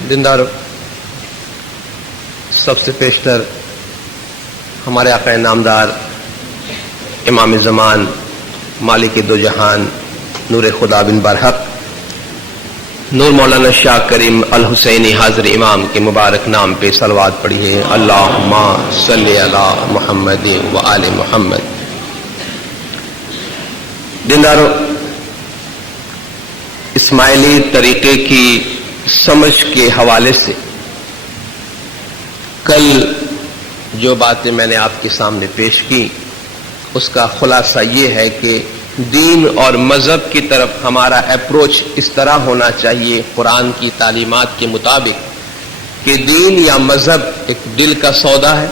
دیندارو، سب سے پیشتر ہمارے آقا نامدار امام زمان مالک دو جہان نور خدا بن برحق نور مولانا شاہ کریم الحسینی حاضر امام کے مبارک نام پہ صلوات پڑھیے۔ اللہم صلی علی محمد و آل محمد۔ دیندارو، اسماعیلی طریقے کی سمجھ کے حوالے سے کل جو باتیں میں نے آپ کے سامنے پیش کی اس کا خلاصہ یہ ہے کہ دین اور مذہب کی طرف ہمارا اپروچ اس طرح ہونا چاہیے قرآن کی تعلیمات کے مطابق کہ دین یا مذہب ایک دل کا سودا ہے،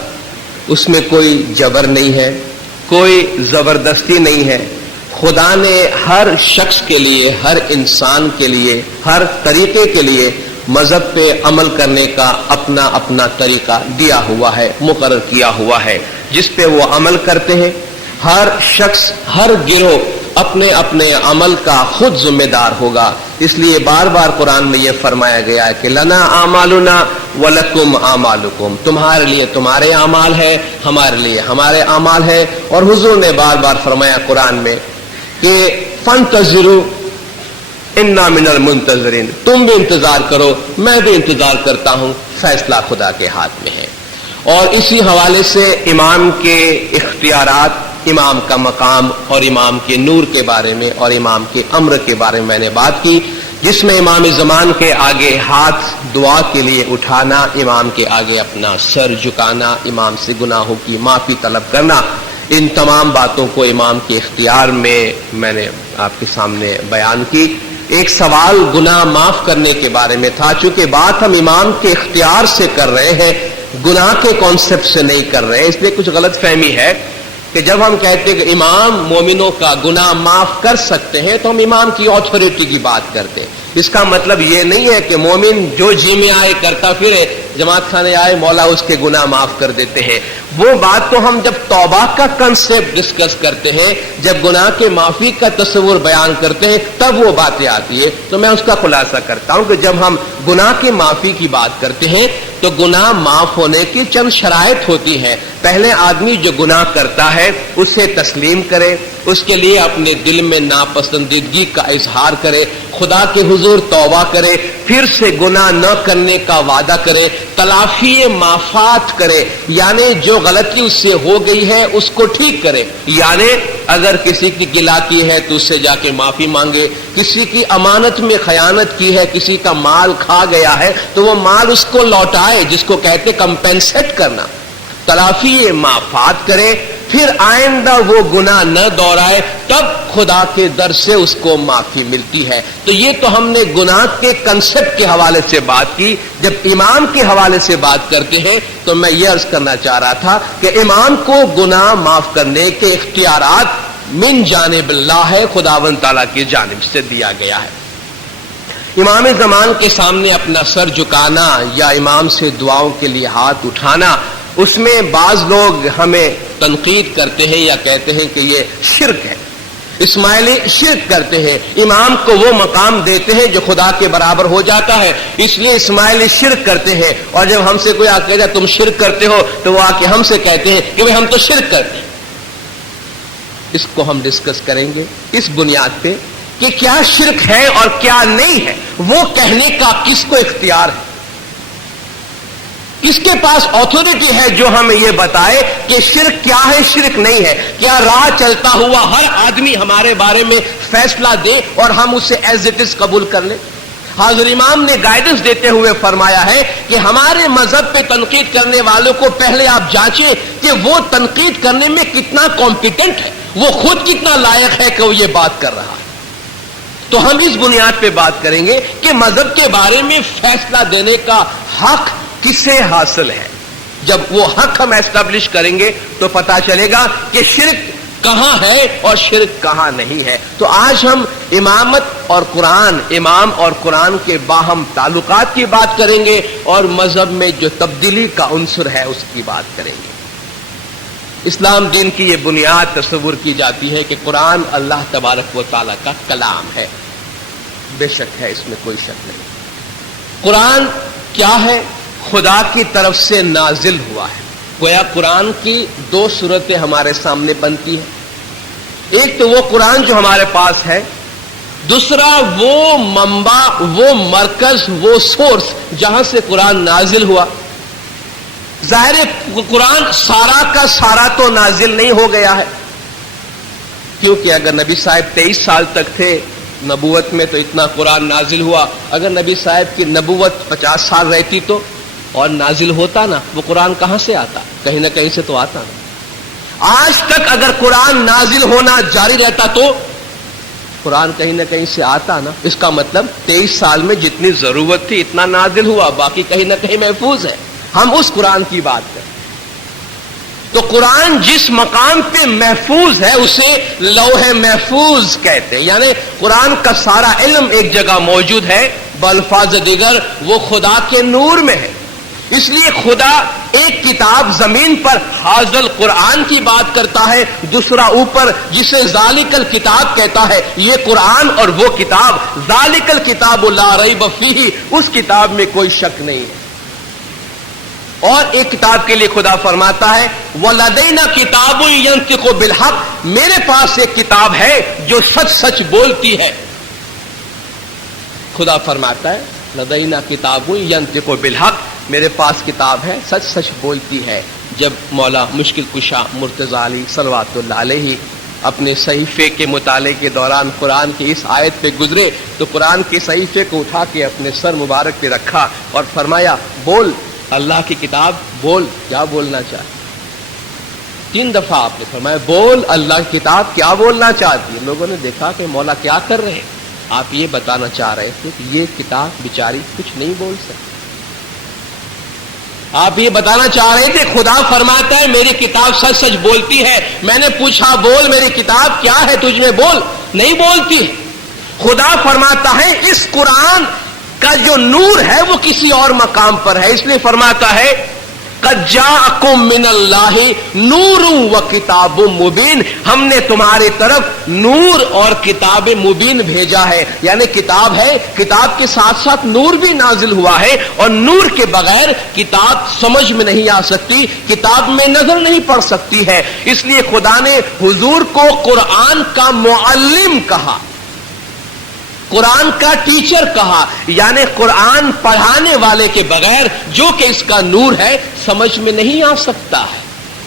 اس میں کوئی جبر نہیں ہے، کوئی زبردستی نہیں ہے۔ خدا نے ہر شخص کے لیے، ہر انسان کے لیے، ہر طریقے کے لیے مذہب پہ عمل کرنے کا اپنا اپنا طریقہ دیا ہوا ہے، مقرر کیا ہوا ہے، جس پہ وہ عمل کرتے ہیں۔ ہر شخص، ہر گروہ اپنے اپنے عمل کا خود ذمہ دار ہوگا۔ اس لیے بار بار قرآن میں یہ فرمایا گیا ہے کہ لنا اعمالنا ولکم اعمالکم، تمہارے لیے تمہارے اعمال ہے، ہمارے لیے ہمارے اعمال ہے۔ اور حضور نے بار بار فرمایا قرآن میں کہ فانتظروا انا من المنتظرین، تم بھی انتظار کرو، میں بھی انتظار کرتا ہوں، فیصلہ خدا کے ہاتھ میں ہے۔ اور اسی حوالے سے امام کے اختیارات، امام کا مقام اور امام کے نور کے بارے میں اور امام کے امر کے بارے میں نے بات کی، جس میں امام زمان کے آگے ہاتھ دعا کے لیے اٹھانا، امام کے آگے اپنا سر جھکانا، امام سے گناہوں کی معافی طلب کرنا، ان تمام باتوں کو امام کے اختیار میں نے آپ کے سامنے بیان کی۔ ایک سوال گناہ معاف کرنے کے بارے میں تھا، چونکہ بات ہم امام کے اختیار سے کر رہے ہیں، گناہ کے کانسیپٹ سے نہیں کر رہے ہیں، اس لیے کچھ غلط فہمی ہے کہ جب ہم کہتے ہیں کہ امام مومنوں کا گناہ معاف کر سکتے ہیں تو ہم امام کی اتھارٹی کی بات کرتے ہیں۔ اس کا مطلب یہ نہیں ہے کہ مومن جو جی میں آئے کرتا پھرے، جماعت خانے آئے مولا اس کے گناہ معاف کر دیتے ہیں۔ وہ بات تو ہم جب توبہ کا کنسیپٹ ڈسکس کرتے ہیں، جب گناہ کے معافی کا تصور بیان کرتے ہیں، تب وہ باتیں آتی ہے۔ تو میں اس کا خلاصہ کرتا ہوں کہ جب ہم گناہ کے معافی کی بات کرتے ہیں تو گناہ معاف ہونے کی چند شرائط ہوتی ہیں۔ پہلے آدمی جو گناہ کرتا ہے اسے تسلیم کرے، اس کے لیے اپنے دل میں ناپسندیدگی کا اظہار کرے، خدا کے حضور توبہ کرے، پھر سے گناہ نہ کرنے کا وعدہ کرے، تلافی معافات کرے، یعنی جو غلطی اس سے ہو گئی ہے اس کو ٹھیک کرے۔ یعنی اگر کسی کی گلا کی ہے تو اس سے جا کے معافی مانگے، کسی کی امانت میں خیانت کی ہے، کسی کا مال کھا گیا ہے تو وہ مال اس کو لوٹائے، جس کو کہتے کمپنسیٹ کرنا، تلافی معافات کرے، پھر آئندہ وہ گناہ نہ دہرائے، تب خدا کے در سے اس کو معافی ملتی ہے۔ تو یہ تو ہم نے گناہ کے کنسپٹ کے حوالے سے بات کی۔ جب امام کے حوالے سے بات کرتے ہیں تو میں یہ عرض کرنا چاہ رہا تھا کہ امام کو گناہ معاف کرنے کے اختیارات من جانب اللہ ہے، خداوند تعالیٰ کی جانب سے دیا گیا ہے۔ امام زمان کے سامنے اپنا سر جھکانا یا امام سے دعاؤں کے لیے ہاتھ اٹھانا، اس میں بعض لوگ ہمیں تنقید کرتے ہیں یا کہتے ہیں کہ یہ شرک ہے، اسماعیلی شرک کرتے ہیں، امام کو وہ مقام دیتے ہیں جو خدا کے برابر ہو جاتا ہے، اس لیے اسماعیلی شرک کرتے ہیں۔ اور جب ہم سے کوئی آ کے تم شرک کرتے ہو تو وہ آ کے ہم سے کہتے ہیں کہ بھئی ہم تو شرک کرتے ہیں۔ اس کو ہم ڈسکس کریں گے اس بنیاد پہ کہ کیا شرک ہے اور کیا نہیں ہے، وہ کہنے کا کس کو اختیار ہے، کس کے پاس اتھارٹی ہے جو ہمیں یہ بتائے کہ شرک کیا ہے، شرک نہیں ہے؟ کیا راہ چلتا ہوا ہر آدمی ہمارے بارے میں فیصلہ دے اور ہم اسے ایز اٹ از قبول کر لیں؟ حاضر امام نے گائیڈنس دیتے ہوئے فرمایا ہے کہ ہمارے مذہب پہ تنقید کرنے والوں کو پہلے آپ جانچیں کہ وہ تنقید کرنے میں کتنا کمپیٹنٹ ہے، وہ خود کتنا لائق ہے کہ وہ یہ بات کر رہا ہے۔ تو ہم اس بنیاد پہ بات کریں گے کہ مذہب کے بارے میں فیصلہ دینے کا حق کسے حاصل ہے۔ جب وہ حق ہم ایسٹیبلش کریں گے تو پتا چلے گا کہ شرک کہاں ہے اور شرک کہاں نہیں ہے۔ تو آج ہم امامت اور قرآن، امام اور قرآن کے باہم تعلقات کی بات کریں گے اور مذہب میں جو تبدیلی کا عنصر ہے اس کی بات کریں گے۔ اسلام دین کی یہ بنیاد تصور کی جاتی ہے کہ قرآن اللہ تبارک و تعالیٰ کا کلام ہے، بے شک ہے، اس میں کوئی شک نہیں۔ قرآن کیا ہے؟ خدا کی طرف سے نازل ہوا ہے۔ گویا قرآن کی دو صورتیں ہمارے سامنے بنتی ہیں، ایک تو وہ قرآن جو ہمارے پاس ہے، دوسرا وہ منبع، وہ مرکز، وہ سورس جہاں سے قرآن نازل ہوا۔ ظاہر قرآن سارا کا سارا تو نازل نہیں ہو گیا ہے، کیونکہ اگر نبی صاحب 23 سال تک تھے نبوت میں تو اتنا قرآن نازل ہوا، اگر نبی صاحب کی نبوت 50 سال رہتی تو اور نازل ہوتا نا، وہ قرآن کہاں سے آتا؟ کہیں نہ کہیں سے تو آتا نا۔ آج تک اگر قرآن نازل ہونا جاری رہتا تو قرآن کہیں نہ کہیں سے آتا نا۔ اس کا مطلب 23 سال میں جتنی ضرورت تھی اتنا نازل ہوا، باقی کہیں نہ کہیں محفوظ ہے۔ ہم اس قرآن کی بات کریں تو قرآن جس مقام پہ محفوظ ہے اسے لوح محفوظ کہتے ہیں، یعنی قرآن کا سارا علم ایک جگہ موجود ہے، بالفاظ دیگر وہ خدا کے نور میں ہے۔ اس لیے خدا ایک کتاب زمین پر حاضل قرآن کی بات کرتا ہے، دوسرا اوپر جسے ذالک الکتاب کہتا ہے، یہ قرآن اور وہ کتاب ذالک الکتاب لا ریب فیہ، اس کتاب میں کوئی شک نہیں ہے۔ اور ایک کتاب کے لیے خدا فرماتا ہے وَلَدَيْنَا كِتَابٌ يَنطِقُ بِالْحَقِّ، میرے پاس ایک کتاب ہے جو سچ سچ بولتی ہے۔ خدا فرماتا ہے لدینا کتاب ینطق بالحق، میرے پاس کتاب ہے سچ سچ بولتی ہے۔ جب مولا مشکل کشا مرتضی علی صلوات اللہ علیہ اپنے صحیفے کے مطالعے کے دوران قرآن کی اس آیت پہ گزرے تو قرآن کے صحیفے کو اٹھا کے اپنے سر مبارک پہ رکھا اور فرمایا بول اللہ کی کتاب، بول کیا بولنا چاہتی۔ 3 دفعہ آپ نے فرمایا بول اللہ کی کتاب کیا بولنا چاہتی ہے۔ لوگوں نے دیکھا کہ مولا کیا کر رہے ہیں، آپ یہ بتانا چاہ رہے تھے کہ یہ کتاب بیچاری کچھ نہیں بول سکتی۔ آپ یہ بتانا چاہ رہے تھے خدا فرماتا ہے میری کتاب سچ سچ بولتی ہے، میں نے پوچھا بول میری کتاب کیا ہے تجھ میں، بول نہیں بولتی۔ خدا فرماتا ہے اس قرآن کا جو نور ہے وہ کسی اور مقام پر ہے، اس لیے فرماتا ہے قد جاءکم من اللہ نور و کتاب مبین، ہم نے تمہاری طرف نور اور کتاب مبین بھیجا ہے، یعنی کتاب ہے، کتاب کے ساتھ ساتھ نور بھی نازل ہوا ہے، اور نور کے بغیر کتاب سمجھ میں نہیں آ سکتی، کتاب میں نظر نہیں پڑ سکتی ہے۔ اس لیے خدا نے حضور کو قرآن کا معلم کہا، قرآن کا ٹیچر کہا، یعنی قرآن پڑھانے والے کے بغیر جو کہ اس کا نور ہے سمجھ میں نہیں آ سکتا ہے۔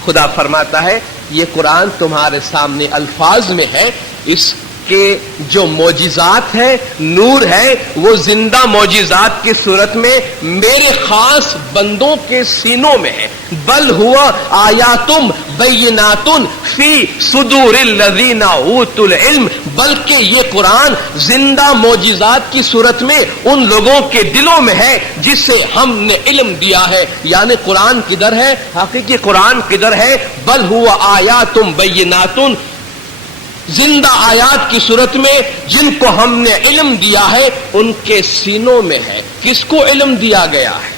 خدا فرماتا ہے یہ قرآن تمہارے سامنے الفاظ میں ہے، اس کے جو معجزات ہے، نور ہے، وہ زندہ معجزات کی صورت میں میرے خاص بندوں کے سینوں میں ہے۔ بل ہوا آیاتم بیناتن فی صدور الذین اوتوا العلم، بلکہ یہ قرآن زندہ معجزات کی صورت میں ان لوگوں کے دلوں میں ہے جسے ہم نے علم دیا ہے۔ یعنی قرآن کدھر ہے؟ حقیقی قرآن کدھر ہے؟ بل ہوا آیاتم بیناتن، زندہ آیات کی صورت میں جن کو ہم نے علم دیا ہے ان کے سینوں میں ہے۔ کس کو علم دیا گیا ہے؟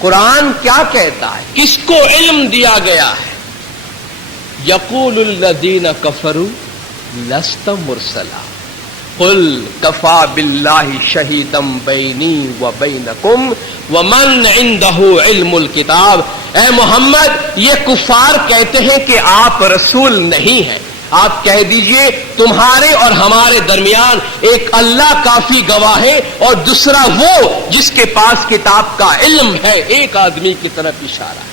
قرآن کیا کہتا ہے؟ کس کو علم دیا گیا ہے؟ یقول الذین کفروا لست مرسلا قل کفی باللہ شہیدا بینی وبینکم ومن عندہ علم الکتاب۔ اے محمد یہ کفار کہتے ہیں کہ آپ رسول نہیں ہیں، آپ کہہ دیجئے تمہارے اور ہمارے درمیان ایک اللہ کافی گواہ ہے اور دوسرا وہ جس کے پاس کتاب کا علم ہے۔ ایک آدمی کی طرف اشارہ ہے،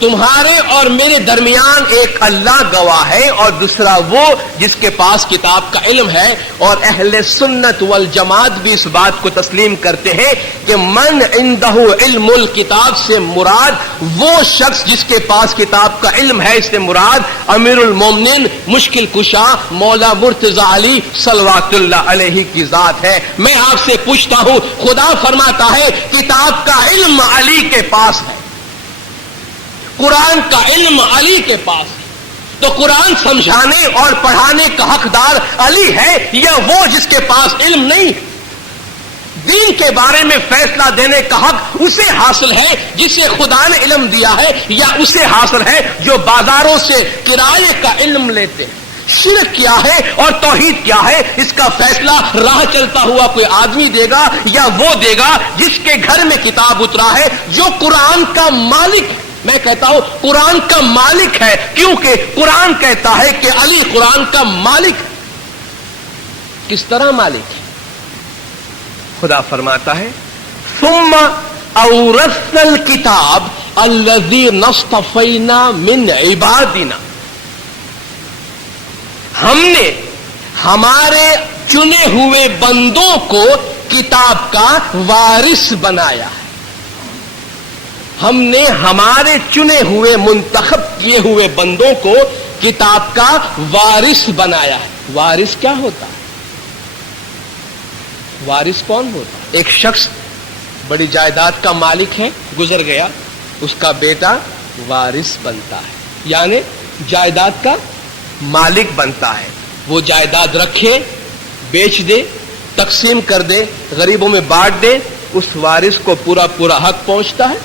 تمہارے اور میرے درمیان ایک اللہ گواہ ہے اور دوسرا وہ جس کے پاس کتاب کا علم ہے۔ اور اہل سنت والجماعت بھی اس بات کو تسلیم کرتے ہیں کہ من عندہ علم الکتاب سے مراد وہ شخص جس کے پاس کتاب کا علم ہے، اس سے مراد امیر المومنین مشکل کشا مولا مرتضی علی صلوات اللہ علیہ کی ذات ہے۔ میں آپ سے پوچھتا ہوں خدا فرماتا ہے کتاب کا علم علی کے پاس ہے، قرآن کا علم علی کے پاس ہے، تو قرآن سمجھانے اور پڑھانے کا حقدار علی ہے یا وہ جس کے پاس علم نہیں؟ دین کے بارے میں فیصلہ دینے کا حق اسے حاصل ہے جسے خدا نے علم دیا ہے، یا اسے حاصل ہے جو بازاروں سے کرائے کا علم لیتے ہیں؟ شرک کیا ہے اور توحید کیا ہے، اس کا فیصلہ راہ چلتا ہوا کوئی آدمی دے گا یا وہ دے گا جس کے گھر میں کتاب اترا ہے، جو قرآن کا مالک ہے۔ میں کہتا ہوں قرآن کا مالک ہے، کیونکہ قرآن کہتا ہے کہ علی قرآن کا مالک ہے۔ کس طرح مالک ہے؟ خدا فرماتا ہے ثم اورثنا الکتاب الذین اصطفینا من عبادنا، ہم نے ہمارے چنے ہوئے بندوں کو کتاب کا وارث بنایا ہے۔ ہم نے ہمارے چنے ہوئے منتخب کیے ہوئے بندوں کو کتاب کا وارث بنایا ہے۔ وارث کیا ہوتا ہے؟ وارث کون ہوتا ہے؟ ایک شخص بڑی جائیداد کا مالک ہے، گزر گیا، اس کا بیٹا وارث بنتا ہے، یعنی جائیداد کا مالک بنتا ہے۔ وہ جائیداد رکھے، بیچ دے، تقسیم کر دے، غریبوں میں بانٹ دے، اس وارث کو پورا حق پہنچتا ہے۔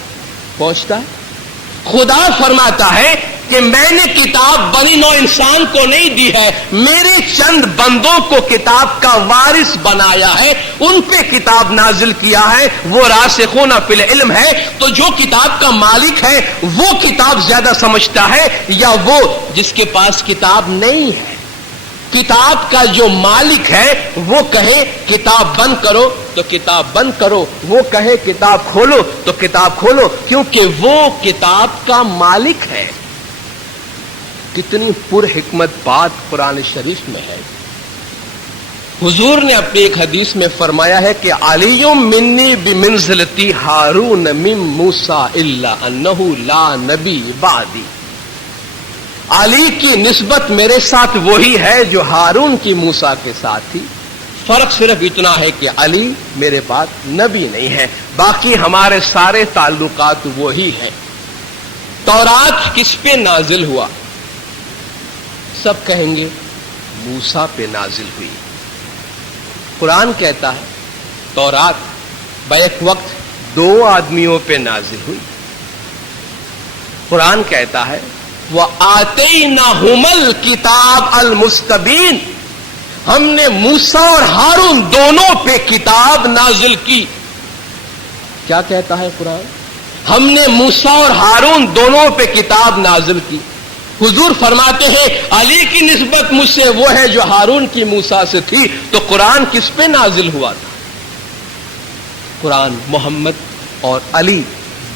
خدا فرماتا ہے کہ میں نے کتاب بنی نوع انسان کو نہیں دی ہے، میرے چند بندوں کو کتاب کا وارث بنایا ہے، ان پہ کتاب نازل کیا ہے، وہ راسخون فی العلم ہے۔ تو جو کتاب کا مالک ہے وہ کتاب زیادہ سمجھتا ہے یا وہ جس کے پاس کتاب نہیں ہے؟ کتاب کا جو مالک ہے وہ کہے کتاب بند کرو تو کتاب بند کرو، وہ کہے کتاب کھولو تو کتاب کھولو، کیونکہ وہ کتاب کا مالک ہے۔ کتنی پر حکمت بات قرآن شریف میں ہے۔ حضور نے اپنی ایک حدیث میں فرمایا ہے کہ علی منی بمنزلتی ہارون من موسیٰ الا انہ لا نبی بعدی، علی کی نسبت میرے ساتھ وہی ہے جو ہارون کی موسیٰ کے ساتھ تھی، فرق صرف اتنا ہے کہ علی میرے بعد نبی نہیں ہے، باقی ہمارے سارے تعلقات وہی ہیں۔ تورات کس پہ نازل ہوا؟ سب کہیں گے موسیٰ پہ نازل ہوئی۔ قرآن کہتا ہے تورات بیک وقت 2 آدمیوں پہ نازل ہوئی۔ قرآن کہتا ہے وَآتَيْنَاهُمَ الْكِتَابَ الْمُسْتَبِينَ، ہم نے موسیٰ اور ہارون دونوں پہ کتاب نازل کی۔ کیا کہتا ہے قرآن؟ ہم نے موسیٰ اور ہارون دونوں پہ کتاب نازل کی۔ حضور فرماتے ہیں علی کی نسبت مجھ سے وہ ہے جو ہارون کی موسیٰ سے تھی، تو قرآن کس پہ نازل ہوا تھا؟ قرآن محمد اور علی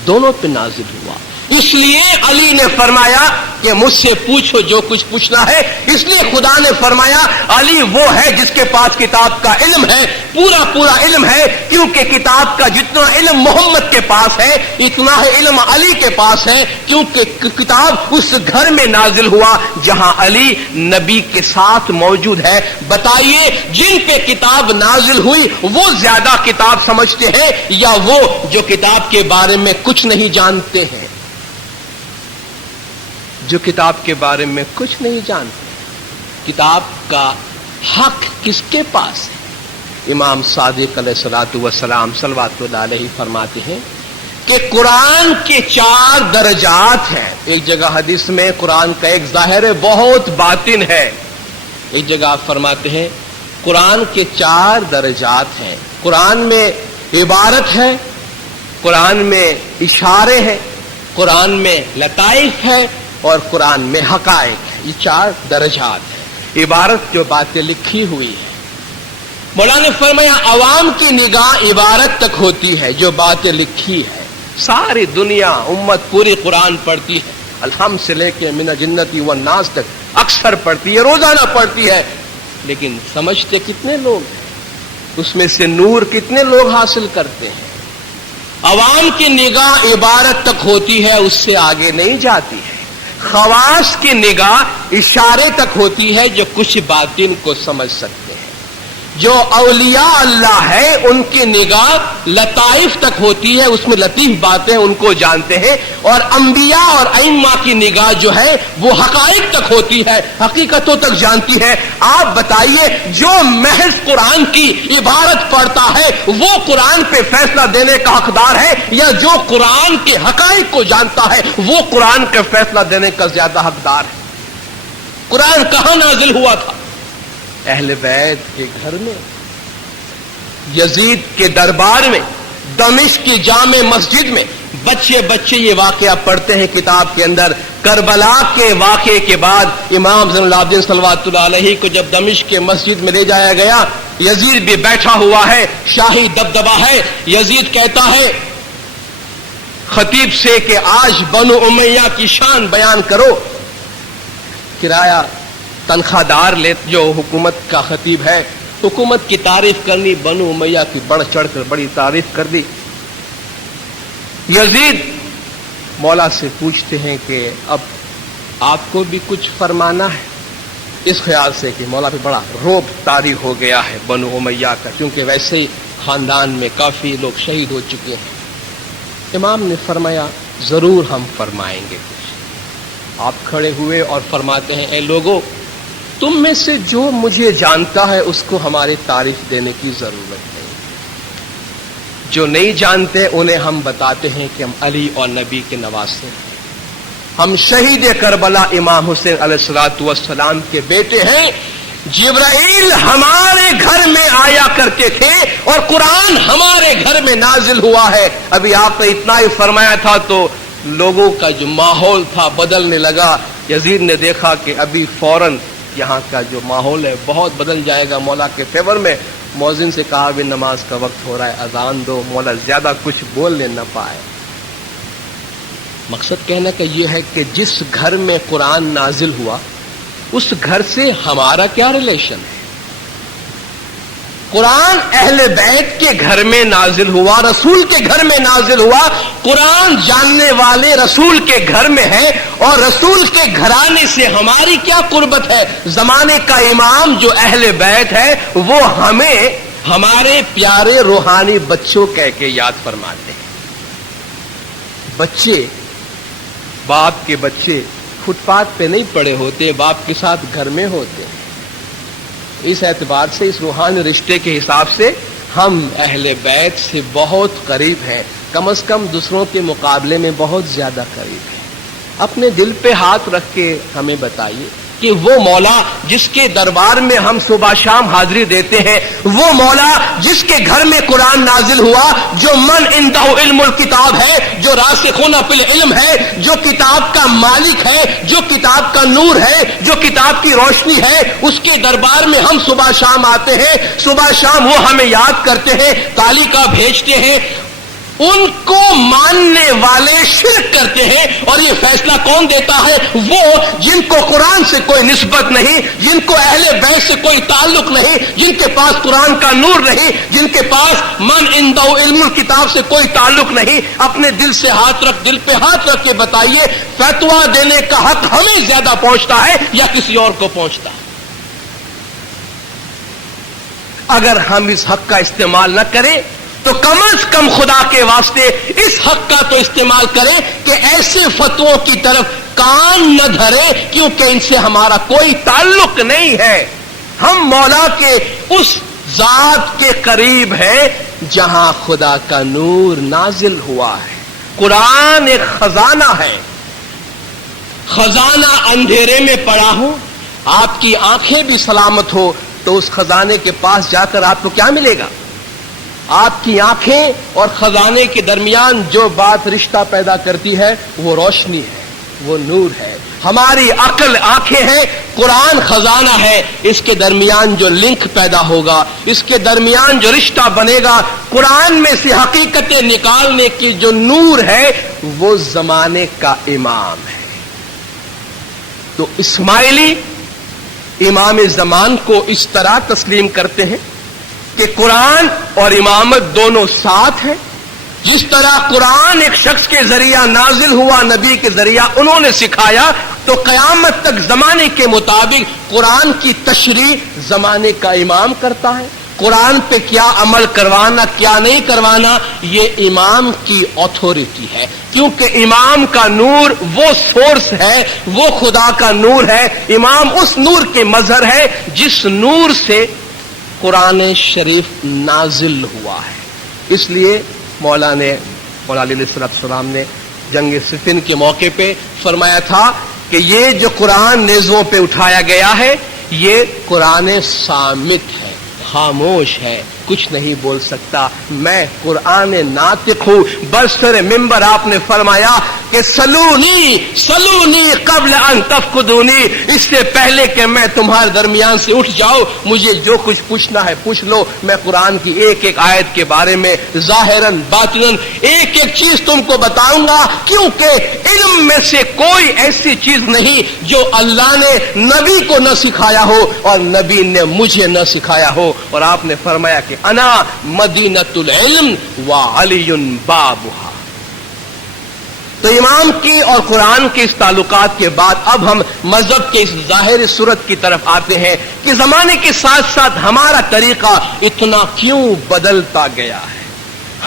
دونوں پہ نازل ہوا۔ اس لیے علی نے فرمایا کہ مجھ سے پوچھو جو کچھ پوچھنا ہے، اس لیے خدا نے فرمایا علی وہ ہے جس کے پاس کتاب کا علم ہے، پورا علم ہے، کیونکہ کتاب کا جتنا علم محمد کے پاس ہے اتنا ہے علم علی کے پاس ہے، کیونکہ کتاب اس گھر میں نازل ہوا جہاں علی نبی کے ساتھ موجود ہے۔ بتائیے جن پہ کتاب نازل ہوئی وہ زیادہ کتاب سمجھتے ہیں یا وہ جو کتاب کے بارے میں کچھ نہیں جانتے ہیں؟ جو کتاب کے بارے میں کچھ نہیں جانتے۔ کتاب کا حق کس کے پاس ہے؟ امام صادق علیہ الصلوۃ والسلام صلوات اللہ علیہ فرماتے ہیں کہ قرآن کے 4 درجات ہیں۔ ایک جگہ حدیث میں قرآن کا ایک ظاہر ہے، بہت باطن ہے۔ ایک جگہ آپ فرماتے ہیں قرآن کے 4 درجات ہیں۔ قرآن میں عبارت ہے، قرآن میں اشارے ہیں، قرآن میں لطائف ہے اور قرآن میں حقائق ہے۔ یہ 4 درجات ہیں۔ عبارت جو باتیں لکھی ہوئی ہے، مولانا نے فرمایا عوام کی نگاہ عبارت تک ہوتی ہے، جو باتیں لکھی ہے ساری دنیا امت پوری قرآن پڑھتی ہے، الحمد سے لے کے من الجنتی والناس تک اکثر پڑھتی ہے، روزانہ پڑھتی ہے، لیکن سمجھتے کتنے لوگ ہیں؟ اس میں سے نور کتنے لوگ حاصل کرتے ہیں؟ عوام کی نگاہ عبارت تک ہوتی ہے، اس سے آگے نہیں جاتی ہے۔ خواص کی نگاہ اشارے تک ہوتی ہے، جو کچھ باطن کو سمجھ سکتے ہیں۔ جو اولیاء اللہ ہے ان کی نگاہ لطائف تک ہوتی ہے، اس میں لطیف باتیں ان کو جانتے ہیں، اور انبیاء اور ائمہ کی نگاہ جو ہے وہ حقائق تک ہوتی ہے، حقیقتوں تک جانتی ہے۔ آپ بتائیے جو محض قرآن کی عبارت پڑھتا ہے وہ قرآن پہ فیصلہ دینے کا حقدار ہے، یا جو قرآن کے حقائق کو جانتا ہے وہ قرآن کا فیصلہ دینے کا زیادہ حقدار ہے؟ قرآن کہاں نازل ہوا تھا؟ اہل بیت کے گھر میں، یزید کے دربار میں، دمشق کی جامع مسجد میں۔ بچے یہ واقعہ پڑھتے ہیں کتاب کے اندر۔ کربلا کے واقعے کے بعد امام زین العابدین صلوات اللہ علیہ کو جب دمشق کے مسجد میں لے جایا گیا، یزید بھی بیٹھا ہوا ہے، شاہی دبدبہ ہے۔ یزید کہتا ہے خطیب سے کہ آج بنو امیہ کی شان بیان کرو۔ کرایہ تنخواہ دار جو حکومت کا خطیب ہے، حکومت کی تعریف کرنی، بنو امیہ کی بڑھ چڑھ کر بڑی تعریف کر دی۔ یزید مولا سے پوچھتے ہیں کہ اب آپ کو بھی کچھ فرمانا ہے، اس خیال سے کہ مولا پہ بڑا رعب طاری ہو گیا ہے بنو امیہ کا، کیونکہ ویسے ہی خاندان میں کافی لوگ شہید ہو چکے ہیں۔ امام نے فرمایا ضرور ہم فرمائیں گے کچھ۔ آپ کھڑے ہوئے اور فرماتے ہیں اے لوگو، تم میں سے جو مجھے جانتا ہے اس کو ہماری تعریف دینے کی ضرورت نہیں، جو نہیں جانتے انہیں ہم بتاتے ہیں کہ ہم علی اور نبی کے نواسے ہیں، ہم شہید کربلا امام حسین علیہ الصلوۃ والسلام کے بیٹے ہیں۔ جبرائیل ہمارے گھر میں آیا کرتے تھے اور قرآن ہمارے گھر میں نازل ہوا ہے۔ ابھی آپ نے اتنا ہی فرمایا تھا تو لوگوں کا جو ماحول تھا بدلنے لگا۔ یزید نے دیکھا کہ ابھی فوراً یہاں کا جو ماحول ہے بہت بدل جائے گا مولا کے فیور میں۔ مؤذن سے کہا بھی نماز کا وقت ہو رہا ہے، اذان دو۔ مولا زیادہ کچھ بولنے نہ پائے۔ مقصد کہنے کا یہ ہے کہ جس گھر میں قرآن نازل ہوا اس گھر سے ہمارا کیا ریلیشن ہے؟ قرآن اہل بیت کے گھر میں نازل ہوا، رسول کے گھر میں نازل ہوا۔ قرآن جاننے والے رسول کے گھر میں ہے اور رسول کے گھرانے سے ہماری کیا قربت ہے؟ زمانے کا امام جو اہل بیت ہے وہ ہمیں ہمارے پیارے روحانی بچوں کہہ کے یاد فرماتے ہیں۔ بچے، باپ کے بچے فٹ پاتھ پہ نہیں پڑے ہوتے، باپ کے ساتھ گھر میں ہوتے ہیں۔ اس اعتبار سے، اس روحانی رشتے کے حساب سے ہم اہل بیت سے بہت قریب ہیں، کم از کم دوسروں کے مقابلے میں بہت زیادہ قریب ہیں۔ اپنے دل پہ ہاتھ رکھ کے ہمیں بتائیے کہ وہ مولا جس کے دربار میں ہم صبح شام حاضری دیتے ہیں، وہ مولا جس کے گھر میں قرآن نازل ہوا، جو من عنده علم الکتاب ہے، جو راسخون فی العلم ہے، جو کتاب کا مالک ہے، جو کتاب کا نور ہے، جو کتاب کی روشنی ہے، اس کے دربار میں ہم صبح شام آتے ہیں۔ صبح شام وہ ہمیں یاد کرتے ہیں، تعلیقہ بھیجتے ہیں۔ ان کو ماننے والے شرک کرتے ہیں، اور یہ فیصلہ کون دیتا ہے؟ وہ جن کو قرآن سے کوئی نسبت نہیں، جن کو اہل بیت سے کوئی تعلق نہیں، جن کے پاس قرآن کا نور نہیں، جن کے پاس من عنده علم الکتاب سے کوئی تعلق نہیں۔ اپنے دل سے ہاتھ رکھ، دل پہ ہاتھ رکھ کے بتائیے فتویٰ دینے کا حق ہمیں زیادہ پہنچتا ہے یا کسی اور کو پہنچتا ہے؟ اگر ہم اس حق کا استعمال نہ کریں تو کم از کم خدا کے واسطے اس حق کا تو استعمال کریں کہ ایسے فتووں کی طرف کان نہ دھرے، کیونکہ ان سے ہمارا کوئی تعلق نہیں ہے۔ ہم مولا کے اس ذات کے قریب ہے جہاں خدا کا نور نازل ہوا ہے۔ قرآن ایک خزانہ ہے، خزانہ اندھیرے میں پڑا ہو، آپ کی آنکھیں بھی سلامت ہو تو اس خزانے کے پاس جا کر آپ کو کیا ملے گا؟ آپ کی آنکھیں اور خزانے کے درمیان جو بات رشتہ پیدا کرتی ہے وہ روشنی ہے، وہ نور ہے۔ ہماری عقل آنکھیں ہیں، قرآن خزانہ ہے، اس کے درمیان جو لنک پیدا ہوگا، اس کے درمیان جو رشتہ بنے گا، قرآن میں سے حقیقتیں نکالنے کی جو نور ہے وہ زمانے کا امام ہے۔ تو اسماعیلی امام زمان کو اس طرح تسلیم کرتے ہیں کہ قرآن اور امامت دونوں ساتھ ہیں۔ جس طرح قرآن ایک شخص کے ذریعہ نازل ہوا، نبی کے ذریعہ انہوں نے سکھایا، تو قیامت تک زمانے کے مطابق قرآن کی تشریح زمانے کا امام کرتا ہے۔ قرآن پہ کیا عمل کروانا، کیا نہیں کروانا، یہ امام کی اتھارٹی ہے، کیونکہ امام کا نور وہ سورس ہے، وہ خدا کا نور ہے۔ امام اس نور کے مظہر ہے جس نور سے قرآن شریف نازل ہوا ہے۔ اس لیے مولا علی علیہ السلام نے جنگ صفین کے موقع پہ فرمایا تھا کہ یہ جو قرآن نیزوں پہ اٹھایا گیا ہے یہ قرآن صامت ہے، خاموش ہے، کچھ نہیں بول سکتا. میں قرآن ناطق ہوں. برسر ممبر آپ نے فرمایا کہ سلونی سلونی قبل ان تفقدونی، اس سے پہلے کہ میں تمہارے درمیان سے اٹھ جاؤ مجھے جو کچھ پوچھنا ہے پوچھ لو. میں قرآن کی ایک ایک آیت کے بارے میں ظاہراً باطناً ایک ایک چیز تم کو بتاؤں گا، کیونکہ علم میں سے کوئی ایسی چیز نہیں جو اللہ نے نبی کو نہ سکھایا ہو اور نبی نے مجھے نہ سکھایا ہو. اور آپ نے فرمایا کہ انا مدینۃ العلم وعلی بابھا. تو امام کی اور قرآن کے اس تعلقات کے بعد اب ہم مذہب کے اس ظاہری صورت کی طرف آتے ہیں کہ زمانے کے ساتھ ساتھ ہمارا طریقہ اتنا کیوں بدلتا گیا ہے.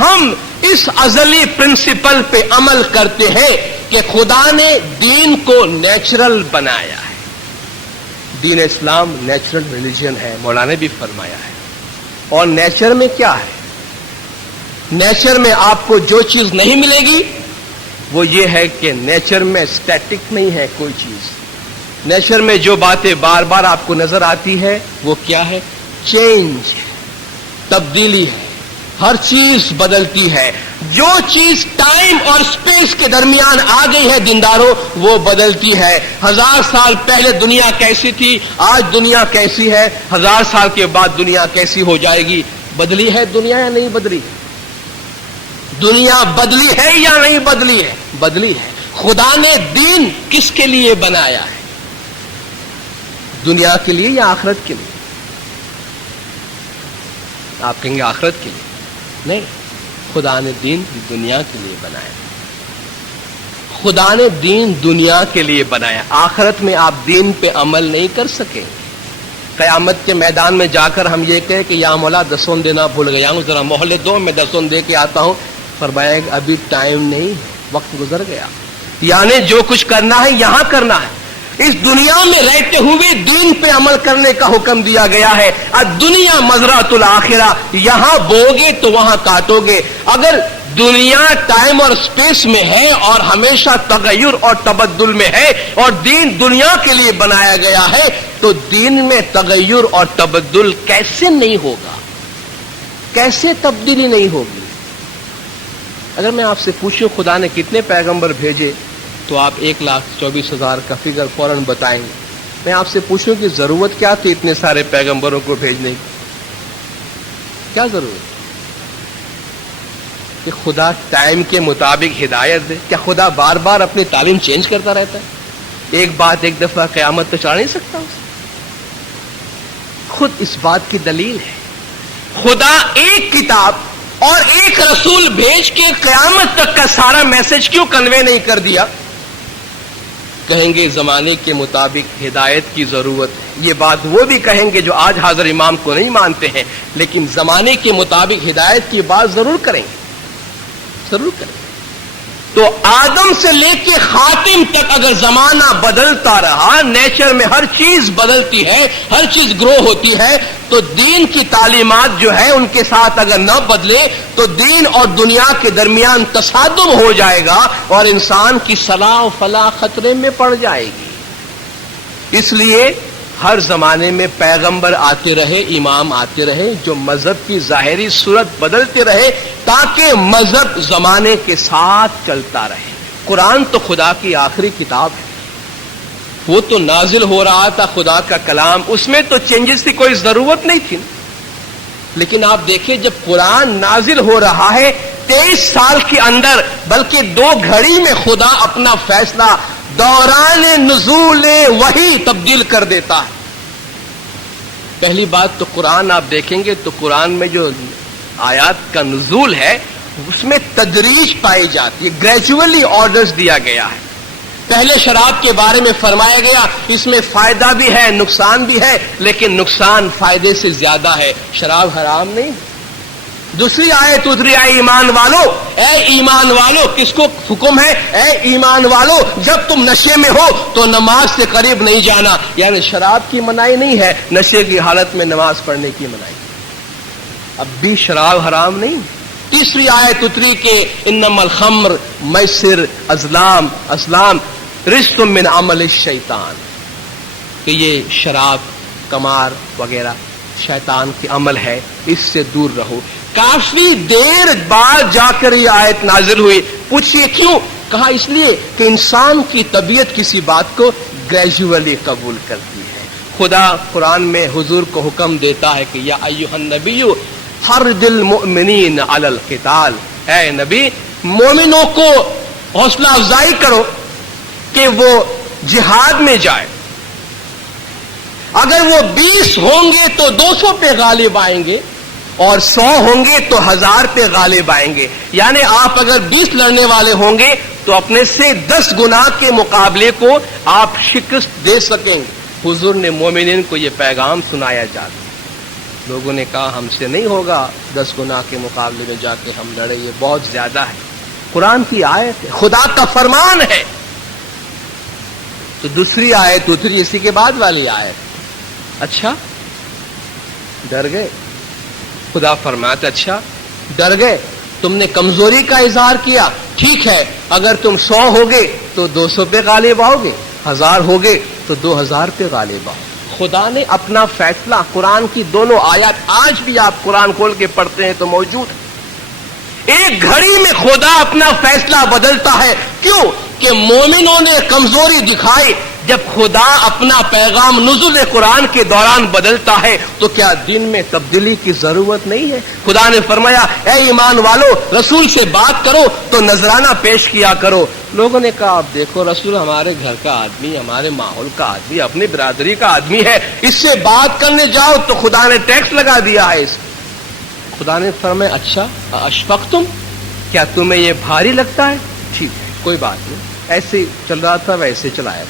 ہم اس ازلی پرنسپل پہ عمل کرتے ہیں کہ خدا نے دین کو نیچرل بنایا ہے. دین اسلام نیچرل ریلیجن ہے، مولانا نے بھی فرمایا ہے. اور نیچر میں کیا ہے؟ نیچر میں آپ کو جو چیز نہیں ملے گی وہ یہ ہے کہ نیچر میں اسٹیٹک نہیں ہے کوئی چیز. نیچر میں جو باتیں بار بار آپ کو نظر آتی ہے وہ کیا ہے؟ چینج ہے، تبدیلی ہے. ہر چیز بدلتی ہے. جو چیز ٹائم اور اسپیس کے درمیان آ گئی ہے دینداروں وہ بدلتی ہے. 1000 سال پہلے دنیا کیسی تھی، آج دنیا کیسی ہے، 1000 سال کے بعد دنیا کیسی ہو جائے گی. بدلی ہے دنیا یا نہیں بدلی؟ دنیا بدلی ہے یا نہیں بدلی ہے؟ بدلی ہے. خدا نے دین کس کے لیے بنایا ہے؟ دنیا کے لیے یا آخرت کے لیے؟ آپ کہیں گے آخرت کے لیے. نہیں، خدا نے دین دنیا کے لیے بنایا. خدا نے دین دنیا کے لیے بنایا. آخرت میں آپ دین پہ عمل نہیں کر سکیں. قیامت کے میدان میں جا کر ہم یہ کہیں کہ یا مولا دسون دینا بھول گیا ہوں، ذرا مہلت دو میں دسون دے کے آتا ہوں. فرمایا کہ ابھی ٹائم نہیں، وقت گزر گیا. یعنی جو کچھ کرنا ہے یہاں کرنا ہے. اس دنیا میں رہتے ہوئے دین پہ عمل کرنے کا حکم دیا گیا ہے. الدنیا مزرعۃ الآخرہ، یہاں بوگے تو وہاں کاٹو گے. اگر دنیا ٹائم اور اسپیس میں ہے اور ہمیشہ تغیر اور تبدل میں ہے اور دین دنیا کے لیے بنایا گیا ہے تو دین میں تغیر اور تبدل کیسے نہیں ہوگا؟ کیسے تبدیلی نہیں ہوگی؟ اگر میں آپ سے پوچھوں خدا نے کتنے پیغمبر بھیجے تو آپ 1,24,000 کا فگر فوراً بتائیں گے. میں آپ سے پوچھوں کہ ضرورت کیا تھی اتنے سارے پیغمبروں کو بھیجنے کی؟ کیا ضرورت کہ خدا ٹائم کے مطابق ہدایت دے؟ کیا خدا بار بار اپنی تعلیم چینج کرتا رہتا ہے؟ ایک بات ایک دفعہ قیامت تو چلا نہیں سکتا اسے. خود اس بات کی دلیل ہے. خدا ایک کتاب اور ایک رسول بھیج کے قیامت تک کا سارا میسج کیوں کنوے نہیں کر دیا؟ کہیں گے زمانے کے مطابق ہدایت کی ضرورت ہے. یہ بات وہ بھی کہیں گے جو آج حاضر امام کو نہیں مانتے ہیں، لیکن زمانے کے مطابق ہدایت کی بات ضرور کریں گے، ضرور کریں گے. تو آدم سے لے کے خاتم تک اگر زمانہ بدلتا رہا، نیچر میں ہر چیز بدلتی ہے، ہر چیز گرو ہوتی ہے، تو دین کی تعلیمات جو ہے ان کے ساتھ اگر نہ بدلے تو دین اور دنیا کے درمیان تصادم ہو جائے گا اور انسان کی صلاح و فلاح خطرے میں پڑ جائے گی. اس لیے ہر زمانے میں پیغمبر آتے رہے، امام آتے رہے جو مذہب کی ظاہری صورت بدلتے رہے تاکہ مذہب زمانے کے ساتھ چلتا رہے. قرآن تو خدا کی آخری کتاب ہے، وہ تو نازل ہو رہا تھا خدا کا کلام، اس میں تو چینجز کی کوئی ضرورت نہیں تھی. لیکن آپ دیکھیں جب قرآن نازل ہو رہا ہے 23 سال کے اندر، بلکہ 2 گھڑی میں خدا اپنا فیصلہ دوران نزول وحی تبدیل کر دیتا ہے. پہلی بات تو قرآن آپ دیکھیں گے تو قرآن میں جو آیات کا نزول ہے اس میں تدریج پائی جاتی ہے، گریجولی آرڈرز دیا گیا ہے. پہلے شراب کے بارے میں فرمایا گیا اس میں فائدہ بھی ہے نقصان بھی ہے، لیکن نقصان فائدے سے زیادہ ہے، شراب حرام نہیں. دوسری آیت اتری اے ایمان والو، اے ایمان والو، کس کو حکم ہے؟ اے ایمان والو جب تم نشے میں ہو تو نماز سے قریب نہیں جانا. یعنی شراب کی منائی نہیں ہے، نشے کی حالت میں نماز پڑھنے کی منائی. اب بھی شراب حرام نہیں. تیسری آیت اتری کہ انما الخمر میسر ازلام، رجس من عمل الشیطان، کہ یہ شراب قمار وغیرہ شیطان کے عمل ہے، اس سے دور رہو۔ کافی دیر بعد جا کر یہ آیت نازل ہوئی۔ پوچھئے کیوں؟ کہا اس لیے کہ انسان کی طبیعت کسی بات کو گریجولی قبول کرتی ہے۔ خدا قرآن میں حضور کو حکم دیتا ہے کہ یا ایھا النبی حرض المؤمنین علی القتال، اے نبی مومنوں کو حوصلہ افزائی کرو کہ وہ جہاد میں جائے۔ اگر وہ 20 ہوں گے تو 200 پہ غالب آئیں گے، اور 100 ہوں گے تو 1000 پہ غالب آئیں گے۔ یعنی آپ اگر 20 لڑنے والے ہوں گے تو اپنے سے 10 گنا کے مقابلے کو آپ شکست دے سکیں گے۔ حضور نے مومنین کو یہ پیغام سنایا جاتا۔ لوگوں نے کہا ہم سے نہیں ہوگا 10 گنا کے مقابلے میں جا کے ہم لڑے، یہ بہت زیادہ ہے۔ قرآن کی آیت ہے، خدا کا فرمان ہے۔ تو دوسری آیت اتری اسی کے بعد والی آیت۔ اچھا ڈر گئے؟ خدا فرماتا اچھا ڈر گئے، تم نے کمزوری کا اظہار کیا، ٹھیک ہے، اگر تم 100 ہوگے تو 200 پہ غالب آؤ گے، 1000 ہوگے تو 2000 پہ غالب آؤ۔ خدا نے اپنا فیصلہ، قرآن کی دونوں آیات آج بھی آپ قرآن کھول کے پڑھتے ہیں تو موجود ہے۔ ایک گھڑی میں خدا اپنا فیصلہ بدلتا ہے، کیوں؟ کہ مومنوں نے کمزوری دکھائی۔ جب خدا اپنا پیغام نزول قرآن کے دوران بدلتا ہے تو کیا دین میں تبدیلی کی ضرورت نہیں ہے؟ خدا نے فرمایا اے ایمان والو رسول سے بات کرو تو نذرانہ پیش کیا کرو۔ لوگوں نے کہا اب دیکھو رسول ہمارے گھر کا آدمی، ہمارے ماحول کا آدمی، اپنی برادری کا آدمی ہے، اس سے بات کرنے جاؤ تو خدا نے ٹیکس لگا دیا ہے اس۔ خدا نے فرمایا اچھا اشفقتم، کیا تمہیں یہ بھاری لگتا ہے؟ ٹھیک ہے کوئی بات نہیں، ایسے چل رہا تھا ویسے چلایا۔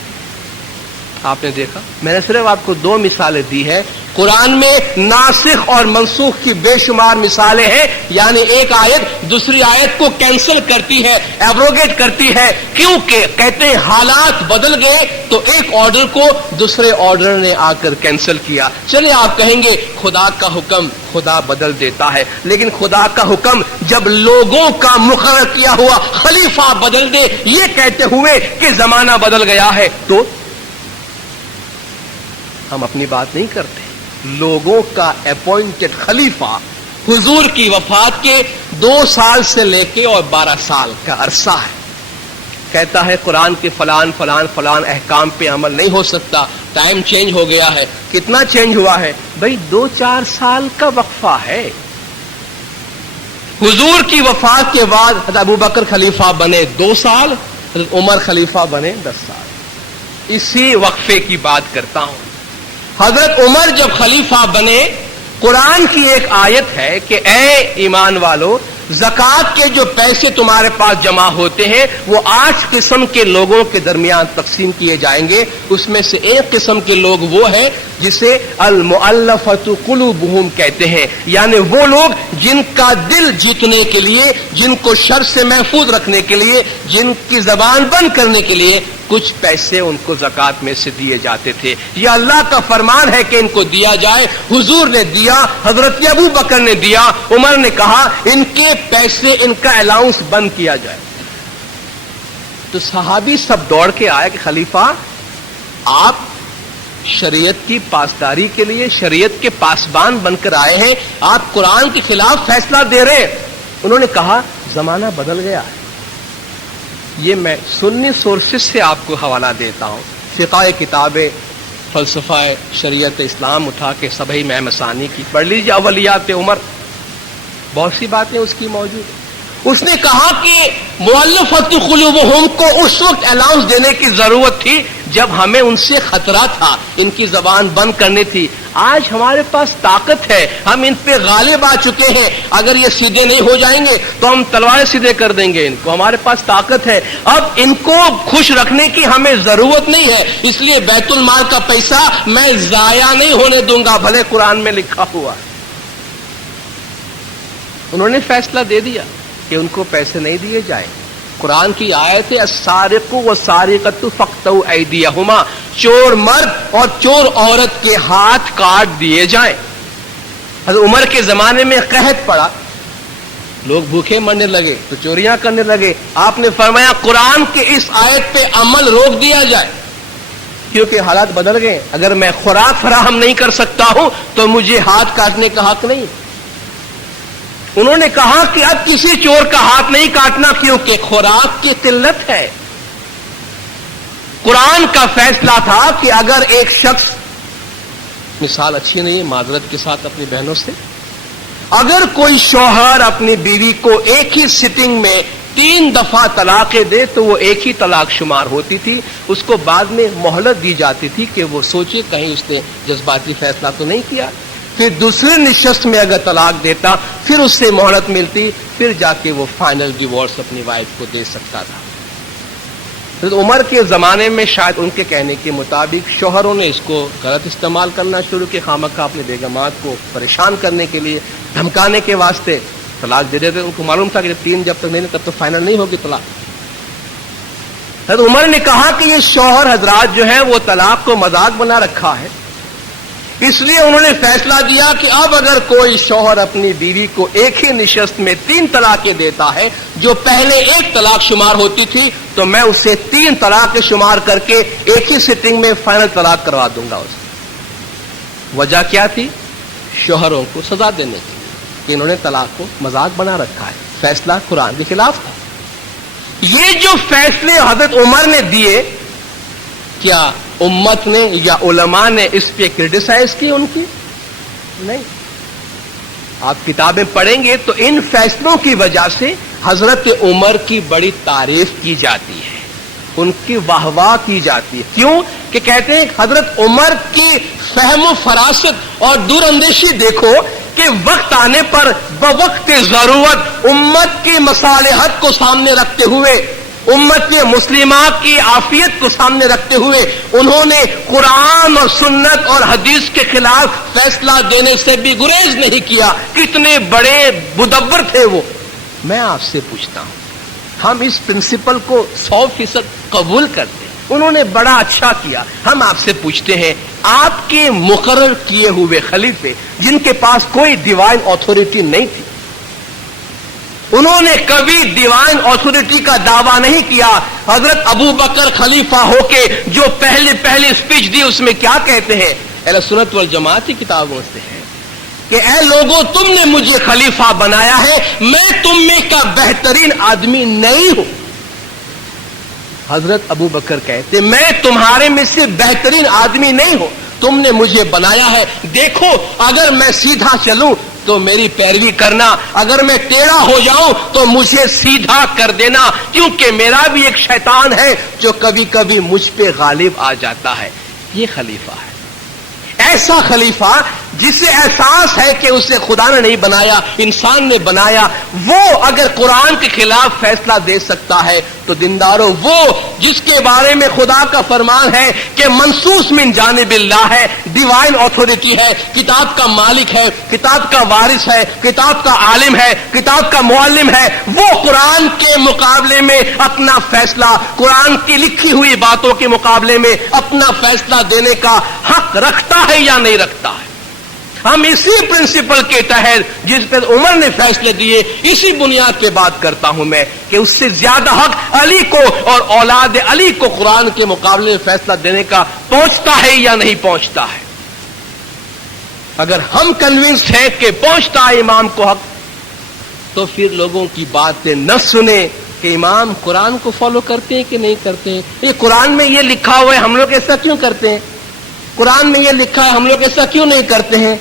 آپ نے دیکھا میں نے صرف آپ کو 2 مثالیں دی ہے، قرآن میں ناسخ اور منسوخ کی بے شمار مثالیں ہیں، یعنی ایک آیت دوسری آیت کو کینسل کرتی ہے، ایبروگیٹ کرتی ہے، کیونکہ کہتے ہیں حالات بدل گئے تو ایک آرڈر کو دوسرے آرڈر نے آ کر کینسل کیا۔ چلے آپ کہیں گے خدا کا حکم خدا بدل دیتا ہے، لیکن خدا کا حکم جب لوگوں کا مقرر کیا ہوا خلیفہ بدل دے یہ کہتے ہوئے کہ زمانہ بدل گیا ہے تو ہم اپنی بات نہیں کرتے۔ لوگوں کا اپوائنٹڈ خلیفہ حضور کی وفات کے 2 سال سے لے کے اور 12 سال کا عرصہ ہے، کہتا ہے قرآن کے فلان فلان فلان احکام پہ عمل نہیں ہو سکتا، ٹائم چینج ہو گیا ہے۔ کتنا چینج ہوا ہے بھئی؟ 2-4 سال کا وقفہ ہے۔ حضور کی وفات کے بعد حضرت ابو بکر خلیفہ بنے 2 سال، حضرت عمر خلیفہ بنے 10 سال، اسی وقفے کی بات کرتا ہوں۔ حضرت عمر جب خلیفہ بنے، قرآن کی ایک آیت ہے کہ اے ایمان والو زکوٰۃ کے جو پیسے تمہارے پاس جمع ہوتے ہیں وہ 8 قسم کے لوگوں کے درمیان تقسیم کیے جائیں گے۔ اس میں سے ایک قسم کے لوگ وہ ہیں جسے المؤلفۃ قلوبہم کہتے ہیں، یعنی وہ لوگ جن کا دل جیتنے کے لیے، جن کو شر سے محفوظ رکھنے کے لیے، جن کی زبان بند کرنے کے لیے کچھ پیسے ان کو زکوٰۃ میں سے دیے جاتے تھے۔ یہ اللہ کا فرمان ہے کہ ان کو دیا جائے۔ حضور نے دیا، حضرت ابو بکر نے دیا، عمر نے کہا ان کے پیسے، ان کا الاؤنس بند کیا جائے۔ تو صحابی سب دوڑ کے آئے کہ خلیفہ آپ شریعت کی پاسداری کے لیے شریعت کے پاسبان بن کر آئے ہیں، آپ قرآن کے خلاف فیصلہ دے رہے ہیں۔ انہوں نے کہا زمانہ بدل گیا ہے۔ یہ میں سنی سورسز سے آپ کو حوالہ دیتا ہوں، فقہ کتابیں، فلسفہ شریعت اسلام اٹھا کے صحیح محمد ثانی کی پڑھ لیجیے، اولیات عمر، بہت سی باتیں اس کی موجود ہیں۔ اس نے کہا کہ مؤلفۃ قلوبہم کو اس وقت الاؤنس دینے کی ضرورت تھی جب ہمیں ان سے خطرہ تھا، ان کی زبان بند کرنی تھی۔ آج ہمارے پاس طاقت ہے، ہم ان پہ غالب آ چکے ہیں، اگر یہ سیدھے نہیں ہو جائیں گے تو ہم تلواریں سیدھے کر دیں گے ان کو، ہمارے پاس طاقت ہے، اب ان کو خوش رکھنے کی ہمیں ضرورت نہیں ہے، اس لیے بیت المال کا پیسہ میں ضائع نہیں ہونے دوں گا، بھلے قرآن میں لکھا ہوا۔ انہوں نے فیصلہ دے دیا کہ ان کو پیسے نہیں دیے جائیں۔ قرآن کی آیت ہے السارق والسارقۃ فاقطعوا ایدیہما، چور مرد اور چور عورت کے ہاتھ کاٹ دیے جائیں۔ حضرت عمر کے زمانے میں قحط پڑا، لوگ بھوکے مرنے لگے تو چوریاں کرنے لگے. آپ نے فرمایا قرآن کے اس آیت پہ عمل روک دیا جائے کیونکہ حالات بدل گئے. اگر میں خوراک فراہم نہیں کر سکتا ہوں تو مجھے ہاتھ کاٹنے کا حق نہیں. انہوں نے کہا کہ اب کسی چور کا ہاتھ نہیں کاٹنا کیونکہ خوراک کی قلت ہے. قرآن کا فیصلہ تھا کہ اگر ایک شخص، مثال اچھی نہیں ہے معذرت کے ساتھ اپنی بہنوں سے، اگر کوئی شوہر اپنی بیوی کو ایک ہی سٹنگ میں 3 دفعہ طلاقیں دے تو وہ ایک ہی طلاق شمار ہوتی تھی. اس کو بعد میں مہلت دی جاتی تھی کہ وہ سوچے کہیں اس نے جذباتی فیصلہ تو نہیں کیا. پھر دوسرے نشست میں اگر طلاق دیتا پھر اس سے مہلت ملتی، پھر جا کے وہ فائنل ڈیورس اپنی وائف کو دے سکتا تھا. حضرت عمر کے زمانے میں شاید ان کے کہنے کے مطابق شوہروں نے اس کو غلط استعمال کرنا شروع کیا. خامخواہ اپنے بیگمات کو پریشان کرنے کے لیے، دھمکانے کے واسطے طلاق دے دیتے. ان کو معلوم تھا کہ 3 جب تک نہیں تب تو فائنل نہیں ہوگی طلاق. حضرت عمر نے کہا کہ یہ شوہر حضرات جو ہے وہ طلاق کو مذاق بنا رکھا ہے، اس لیے انہوں نے فیصلہ دیا کہ اب اگر کوئی شوہر اپنی بیوی کو ایک ہی نشست میں 3 طلاقیں دیتا ہے جو پہلے 1 طلاق شمار ہوتی تھی تو میں اسے 3 طلاقیں شمار کر کے ایک ہی سٹنگ میں فائنل طلاق کروا دوں گا. اسے وجہ کیا تھی؟ شوہروں کو سزا دینے کی کہ انہوں نے طلاق کو مذاق بنا رکھا ہے. فیصلہ قرآن کے خلاف تھا. یہ جو فیصلے حضرت عمر نے دیے، کیا امت نے یا علماء نے اس پہ کرٹیسائز کی ان کی؟ نہیں. آپ کتابیں پڑھیں گے تو ان فیصلوں کی وجہ سے حضرت عمر کی بڑی تعریف کی جاتی ہے، ان کی واہ واہ کی جاتی ہے. کیوں کہ کہتے ہیں حضرت عمر کی فہم و فراست اور دور اندیشی دیکھو کہ وقت آنے پر بوقت ضرورت امت کی مصالحت کو سامنے رکھتے ہوئے، امت مسلمہ کی عافیت کو سامنے رکھتے ہوئے انہوں نے قرآن اور سنت اور حدیث کے خلاف فیصلہ دینے سے بھی گریز نہیں کیا. کتنے بڑے مدبر تھے وہ. میں آپ سے پوچھتا ہوں، ہم اس پرنسپل کو 100% قبول کرتے ہیں، انہوں نے بڑا اچھا کیا. ہم آپ سے پوچھتے ہیں، آپ کے مقرر کیے ہوئے خلیفے جن کے پاس کوئی ڈیوائن اتھارٹی نہیں تھی، انہوں نے کبھی ڈیوائن اتھارٹی کا دعویٰ نہیں کیا. حضرت ابو بکر خلیفہ ہو کے جو پہلی اسپیچ دی اس میں کیا کہتے ہیں؟ اہل سنت والجماعت کی کتابوں سے ہے کہ اے لوگوں، تم نے مجھے خلیفہ بنایا ہے، میں تم میں کا بہترین آدمی نہیں ہوں. حضرت ابو بکر کہتے میں تمہارے میں سے بہترین آدمی نہیں ہوں، تم نے مجھے بنایا ہے. دیکھو اگر میں سیدھا چلوں تو میری پیروی کرنا، اگر میں ٹیڑھا ہو جاؤں تو مجھے سیدھا کر دینا، کیونکہ میرا بھی ایک شیطان ہے جو کبھی کبھی مجھ پہ غالب آ جاتا ہے. یہ خلیفہ ہے، ایسا خلیفہ جسے احساس ہے کہ اسے خدا نے نہیں بنایا، انسان نے بنایا. وہ اگر قرآن کے خلاف فیصلہ دے سکتا ہے تو دینداروں، وہ جس کے بارے میں خدا کا فرمان ہے کہ منصوص من جانب اللہ ہے، ڈیوائن اتھارٹی ہے، کتاب کا مالک ہے، کتاب کا وارث ہے، کتاب کا عالم ہے، کتاب کا معلم ہے، وہ قرآن کے مقابلے میں اپنا فیصلہ، قرآن کی لکھی ہوئی باتوں کے مقابلے میں اپنا فیصلہ دینے کا حق رکھتا ہے یا نہیں رکھتا ہے. ہم اسی پرنسپل کے تحت جس پر عمر نے فیصلے دیے، اسی بنیاد پہ بات کرتا ہوں میں کہ اس سے زیادہ حق علی کو اور اولاد علی کو قرآن کے مقابلے میں فیصلہ دینے کا پہنچتا ہے یا نہیں پہنچتا ہے. اگر ہم کنونس ہیں کہ پہنچتا ہے امام کو حق، تو پھر لوگوں کی باتیں نہ سنیں کہ امام قرآن کو فالو کرتے ہیں کہ نہیں کرتے ہیں. یہ قرآن میں یہ لکھا ہوا ہے، ہم لوگ ایسا کیوں کرتے ہیں؟ قرآن میں یہ لکھا ہے، ہم لوگ ایسا کیوں نہیں کرتے ہیں؟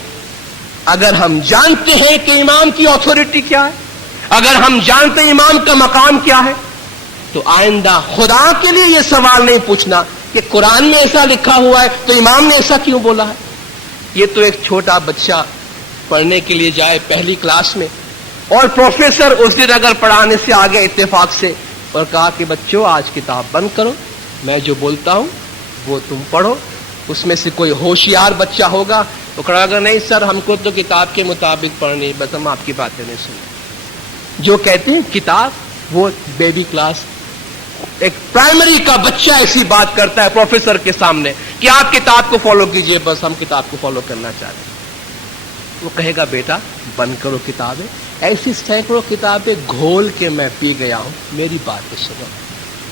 اگر ہم جانتے ہیں کہ امام کی اتھارٹی کیا ہے، اگر ہم جانتے ہیں امام کا مقام کیا ہے، تو آئندہ خدا کے لیے یہ سوال نہیں پوچھنا کہ قرآن میں ایسا لکھا ہوا ہے تو امام نے ایسا کیوں بولا ہے. یہ تو ایک چھوٹا بچہ پڑھنے کے لیے جائے پہلی کلاس میں اور پروفیسر اس دن اگر پڑھانے سے آگے اتفاق سے اور کہا کہ بچوں آج کتاب بند کرو، میں جو بولتا ہوں وہ تم پڑھو. اس میں سے کوئی ہوشیار بچہ ہوگا تو کہا اگر نہیں سر ہم کو تو کتاب کے مطابق پڑھنی، بس ہم آپ کی باتیں نہیں سنیں. جو کہتے ہیں کتاب، وہ بیبی کلاس ایک پرائمری کا بچہ ایسی بات کرتا ہے پروفیسر کے سامنے کہ آپ کتاب کو فالو کیجئے، بس ہم کتاب کو فالو کرنا چاہتے ہیں. وہ کہے گا بیٹا بند کرو کتابیں، ایسی سینکڑوں کتابیں گھول کے میں پی گیا ہوں. میری بات سنو.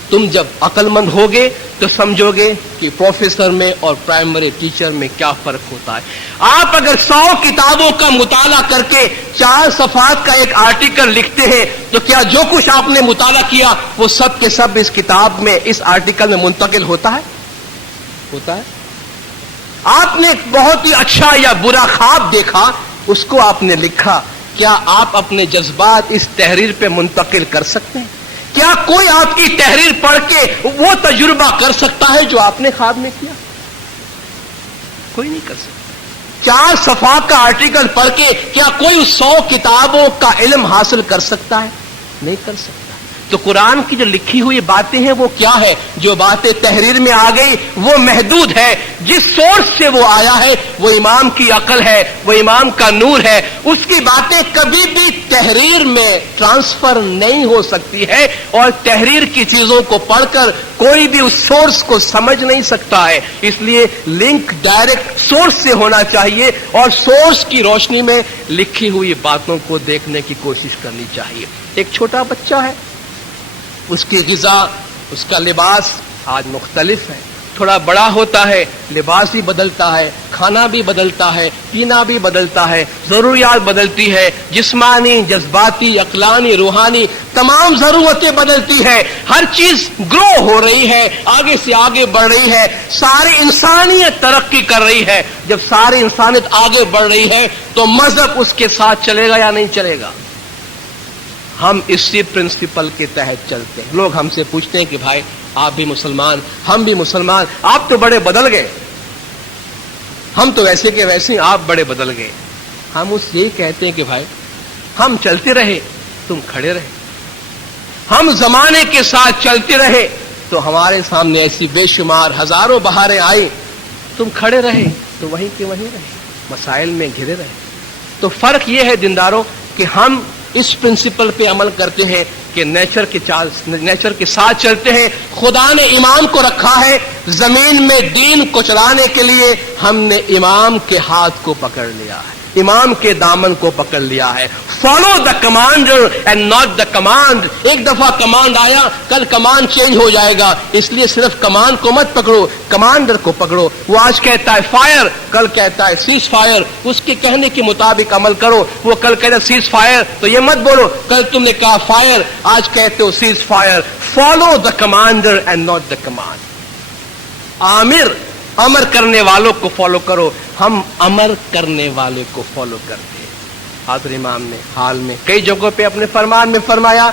تم جب عقل مند ہوگے تو سمجھو گے کہ پروفیسر میں اور پرائمری ٹیچر میں کیا فرق ہوتا ہے. آپ اگر 100 کتابوں کا مطالعہ کر کے 4 صفحات کا ایک آرٹیکل لکھتے ہیں تو کیا جو کچھ آپ نے مطالعہ کیا وہ سب کے سب اس کتاب میں, اس آرٹیکل میں منتقل ہوتا ہے؟ ہوتا ہے. آپ نے ایک بہت ہی اچھا یا برا خواب دیکھا, اس کو آپ نے لکھا. کیا آپ اپنے جذبات اس تحریر پہ منتقل کر سکتے ہیں؟ کیا کوئی آپ کی تحریر پڑھ کے وہ تجربہ کر سکتا ہے جو آپ نے خواب میں کیا؟ کوئی نہیں کر سکتا. 4 صفحات کا آرٹیکل پڑھ کے کیا کوئی 100 کتابوں کا علم حاصل کر سکتا ہے؟ نہیں کر سکتا. تو قرآن کی جو لکھی ہوئی باتیں ہیں وہ کیا ہے؟ جو باتیں تحریر میں آ گئی وہ محدود ہے. جس سورس سے وہ آیا ہے وہ امام کی عقل ہے, وہ امام کا نور ہے. اس کی باتیں کبھی بھی تحریر میں ٹرانسفر نہیں ہو سکتی ہے, اور تحریر کی چیزوں کو پڑھ کر کوئی بھی اس سورس کو سمجھ نہیں سکتا ہے. اس لیے لنک ڈائریکٹ سورس سے ہونا چاہیے, اور سورس کی روشنی میں لکھی ہوئی باتوں کو دیکھنے کی کوشش کرنی چاہیے. ایک چھوٹا بچہ ہے, اس کی غذا, اس کا لباس آج مختلف ہے. تھوڑا بڑا ہوتا ہے, لباس بھی بدلتا ہے, کھانا بھی بدلتا ہے, پینا بھی بدلتا ہے, ضروریات بدلتی ہے, جسمانی, جذباتی, عقلانی, روحانی تمام ضرورتیں بدلتی ہے. ہر چیز گرو ہو رہی ہے, آگے سے آگے بڑھ رہی ہے. ساری انسانیت ترقی کر رہی ہے. جب ساری انسانیت آگے بڑھ رہی ہے تو مذہب اس کے ساتھ چلے گا یا نہیں چلے گا؟ ہم اسی پرنسپل کے تحت چلتے ہیں. لوگ ہم سے پوچھتے ہیں کہ بھائی آپ بھی مسلمان, ہم بھی مسلمان, آپ تو بڑے بدل گئے, ہم تو ویسے کے ویسے, آپ بڑے بدل گئے. ہم اس یہی کہتے ہیں کہ بھائی ہم چلتے رہے, تم کھڑے رہے. ہم زمانے کے ساتھ چلتے رہے تو ہمارے سامنے ایسی بے شمار ہزاروں بہاریں آئی, تم کھڑے رہے تو وہیں کے وہیں رہے, مسائل میں گھرے رہے. تو فرق یہ ہے دینداروں کہ ہم اس پرنسپل پہ عمل کرتے ہیں کہ نیچر کے ساتھ چلتے ہیں. خدا نے امام کو رکھا ہے زمین میں دین کو چلانے کے لیے, ہم نے امام کے ہاتھ کو پکڑ لیا ہے, امام کے دامن کو پکڑ لیا ہے. Follow the commander and not the command. ایک دفعہ کمانڈ آیا, کل کمانڈ چینج ہو جائے گا, اس لیے صرف کمانڈ کو مت پکڑو, کمانڈر کو پکڑو. وہ آج کہتا ہے فائر, کل کہتا ہے سیز فائر, اس کے کہنے کے مطابق عمل کرو. وہ کل کہتا ہے سیز فائر تو یہ مت بولو کل تم نے کہا فائر, آج کہتے ہو cease fire. Follow the commander and not the command. امر کرنے والوں کو فالو کرو. ہم امر کرنے والے کو فالو کرتے ہیں. حضرت امام نے حال میں کئی جگہوں پہ اپنے فرمان میں فرمایا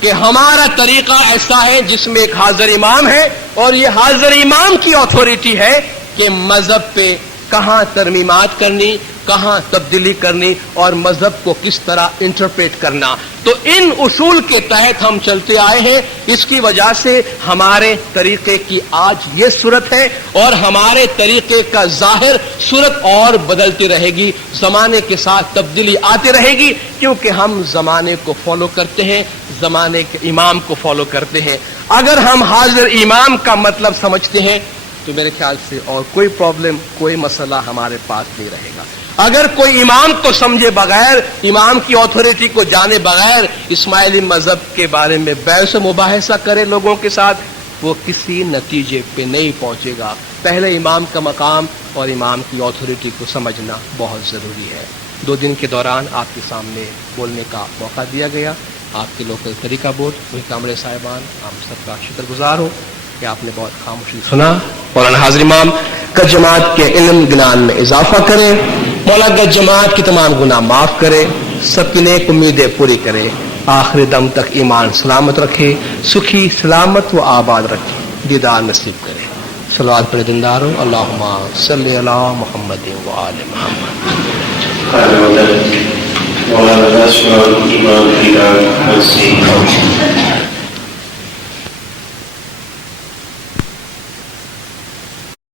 کہ ہمارا طریقہ ایسا ہے جس میں ایک حاضر امام ہے, اور یہ حاضر امام کی اتھارٹی ہے کہ مذہب پہ کہاں ترمیمات کرنی, کہاں تبدیلی کرنی, اور مذہب کو کس طرح انٹرپریٹ کرنا. تو ان اصول کے تحت ہم چلتے آئے ہیں. اس کی وجہ سے ہمارے طریقے کی آج یہ صورت ہے, اور ہمارے طریقے کا ظاہر صورت اور بدلتی رہے گی. زمانے کے ساتھ تبدیلی آتی رہے گی, کیونکہ ہم زمانے کو فالو کرتے ہیں, زمانے کے امام کو فالو کرتے ہیں. اگر ہم حاضر امام کا مطلب سمجھتے ہیں تو میرے خیال سے اور کوئی پرابلم, کوئی مسئلہ ہمارے پاس نہیں رہے گا. اگر کوئی امام کو سمجھے بغیر, امام کی اتھارٹی کو جانے بغیر اسماعیلی مذہب کے بارے میں بحث و مباحثہ کرے لوگوں کے ساتھ, وہ کسی نتیجے پہ نہیں پہنچے گا. پہلے امام کا مقام اور امام کی اتھارٹی کو سمجھنا بہت ضروری ہے. 2 دن کے دوران آپ کے سامنے بولنے کا موقع دیا گیا. آپ کے لوکل طریقہ بورڈ, وہی کامرے صاحبان, آپ سب کا شکر گزار ہوں کہ آپ نے بہت خاموشی سنا. مولانا حاضر امام کا جماعت کے علم گنان میں اضافہ کرے, مولانا جماعت کی تمام گناہ معاف کرے, سب کی نیک امیدیں پوری کرے, آخری دم تک ایمان سلامت رکھے, سکھی سلامت و آباد رکھے, دیدار نصیب کرے. صلوات پر دینداروں, اللہم صلی علی محمد و آل محمد. مولانا